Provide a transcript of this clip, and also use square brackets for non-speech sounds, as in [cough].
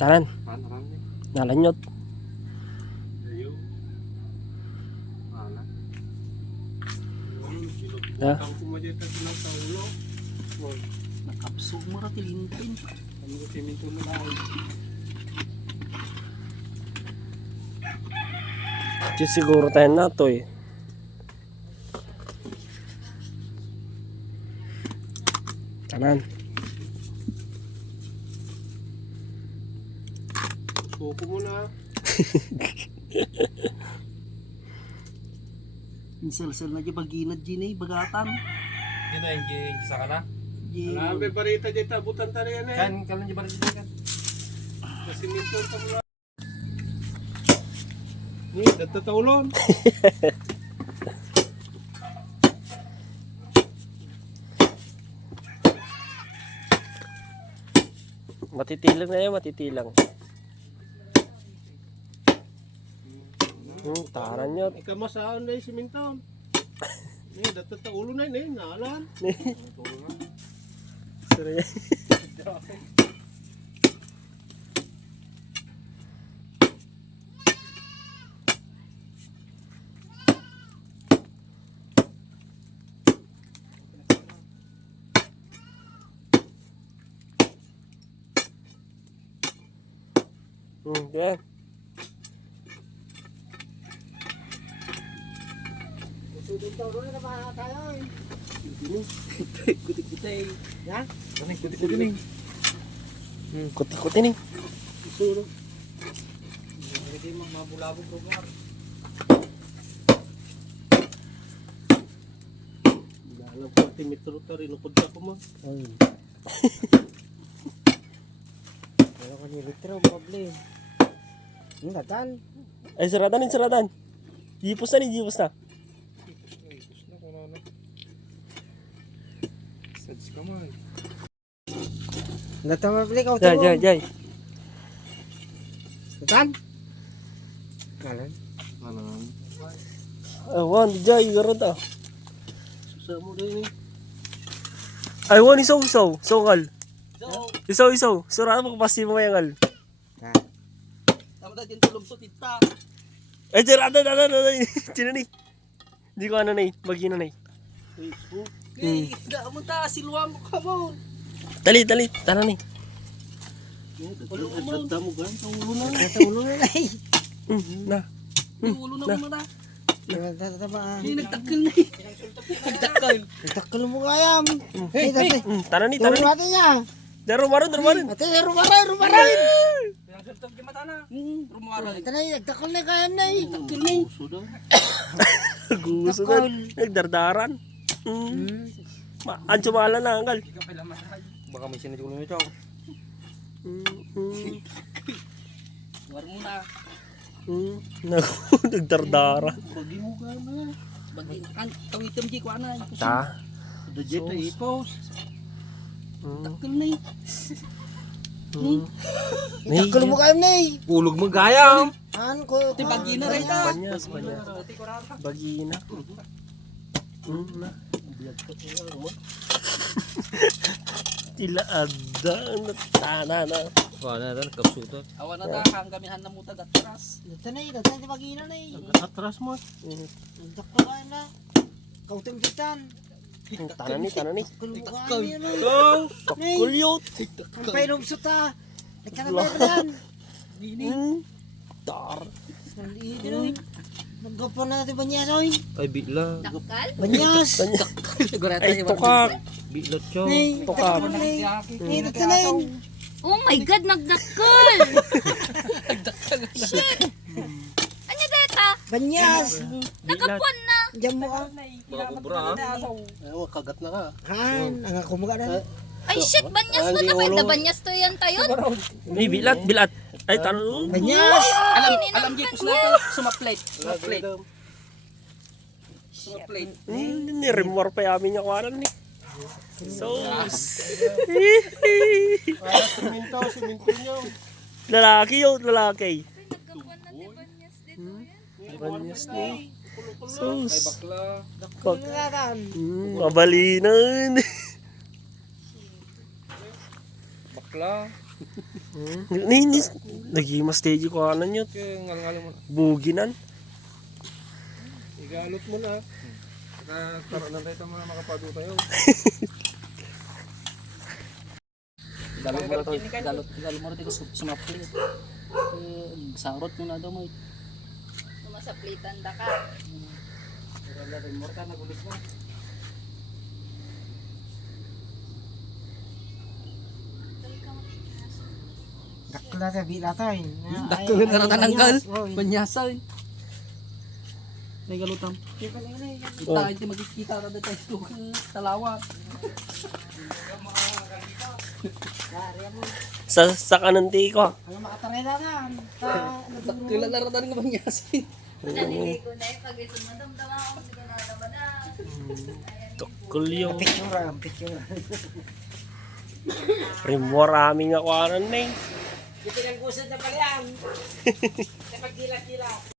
Kami? nalanyot. Ulo. Nakapsog mo ra tilintin. Ano ko timinto mo na ay. Di siguro tayo na to eh. Tanan. Suko mo na. [laughs] Insel-sel na di baginad din eh, bagatan. Di na yung gisa ka na? Alam, may barita dito. Butan tali yan eh. Kan, kalan yung baril dyan kan? Kasi minto ka mo na. Ni, nagtataulon. [laughs] Matitilang na yan, matitilang. Hmm, taran yun. Ikamasaan na yung siminto. [laughs] Ni, nagtataulo na yun eh. Naalan. Sorry. Hmm, yan. Kuti-kuti. Kuning, kuti-kuti ning. Hmm, kuti-kuti ni. Suro. Hindi mabulabog lugar. Ko, timitro ka rin. Upod ka ko mo. Pero kan ni Vitro problem. Ang. Ay, saratan saratan. Jipos na ni, jipos na. Gusto na kung ano. Sads ka man. Datan mo balik ako Jay, jay, jay. Datan. Kalan. Ano? Awan, jay, garo ta. Susa mo rin eh. Ay, wan, isaw, isaw. Sokal. Isaw, isaw. Surata mo kapasi mo mayangal. Ha. Tama tayo din tulog to tita. Ay, sarata, sarata, sarata. Sino ni? Hindi ko ano na eh. Bagi na na eh. Facebook. Eh, da mo ta silwang ko mo. Dali, dali. Tara ni. Nagtata mo. Taulo na. Ulo na nay. Mm, na. Ulo na mo na. Hindi nagtakil na eh. Nagtakil. Takal mo kaya. Hey, tate. Mm, tara ni, tara Turo ni. natin niya. Daro maron, daro maron. Ate, rumaray, rumaray. Pinagsultog yung mata na. Hmm, rumara. Ate na, nagtakal na kaya na eh. Nagtakil na eh. Gusto [coughs] na. Nagdardaran. Mm. Ma Ancho mahala na, ka matay. Baka may sinid ulo nito. Mm, mm, War [laughs] mo na. mm. Naku, Nagdardaran. Pagi mo gana. Bagi kan tawitem ji ko ana. Ta. Dajit na ipos. Takil na eh. mm. Takal mo kaya na eh. Ulog mo gayam. An ko. Ti bagi na rin ta. Banyas. Bagina. Mm, na. Tila ada na tana na. Wala na rin, kapsutot. Awan na ta hanggamin na muta datras. Ate na ate na bagina na eh. Atras mo. Mm, Nagtakal kaya na. Kautim kitan. mm, Tana ni, tana ni. Takal mo kaya na eh. Oh, Kulyot. Ang painom sa ta. Nagkanabay pa yan. Tar. Nandito na. Naggapo na natin banyas oy. Ay, bitla. Banyas. Sigurata Ay, tukak. Bitlot siya. Nay, Tukak. mo na. Nay, nagkanayin. Oh my God, nagdakkel! Shit! Ano data? Banyas. Nakapuan na! Diyan mo ka. Baka kubra ha. Ayaw, kagat na ka. Han, ang ako mga na. Ay shit, banyas ba na kayo? Banyas to yan tayo? Ay, bilat, bilat. Ay, tanong. Banyas. Alam alam ji ko na sumaplet. Sumaplet. Sumaplet. Hmm, ni-remor pa yamin niya kuwanan ni. So, Para siminto, siminto nyo. lalaki yun, lalaki. Banyas ni. Sus. Bakla. Pag, Nagkatan. hmm, mabalinan. Bakla. Hmm. Ninis. Naging mas stage ko anan yun. Buginan. Igalot mo na. Nagkaroon na tayo mga makapado tayo. [laughs] Galot mo to. Galot, galot mo to sumapli. Eh, sarot mo na daw mo. Sumasaplitan da ka. Wala rin mo ka nagulit mo. Dakla sa bila to. eh. [laughs] Dakto na natananggal. Banyasa eh. May galutam. Oh. Kita hindi magkikita ka dito sa [laughs] talawa. [laughs] Sa, sa kananti ko. Ano makataray na. Ta- Dakto na naratan nga banyasa eh. Naliligo na yung pag-isip mo. Damdama ako. Ko na naman na. Tukulyo. Picture, ang picture. Primor aming ako anan na eh. Kusod na pala yan. Sa [laughs] pagkila-kila.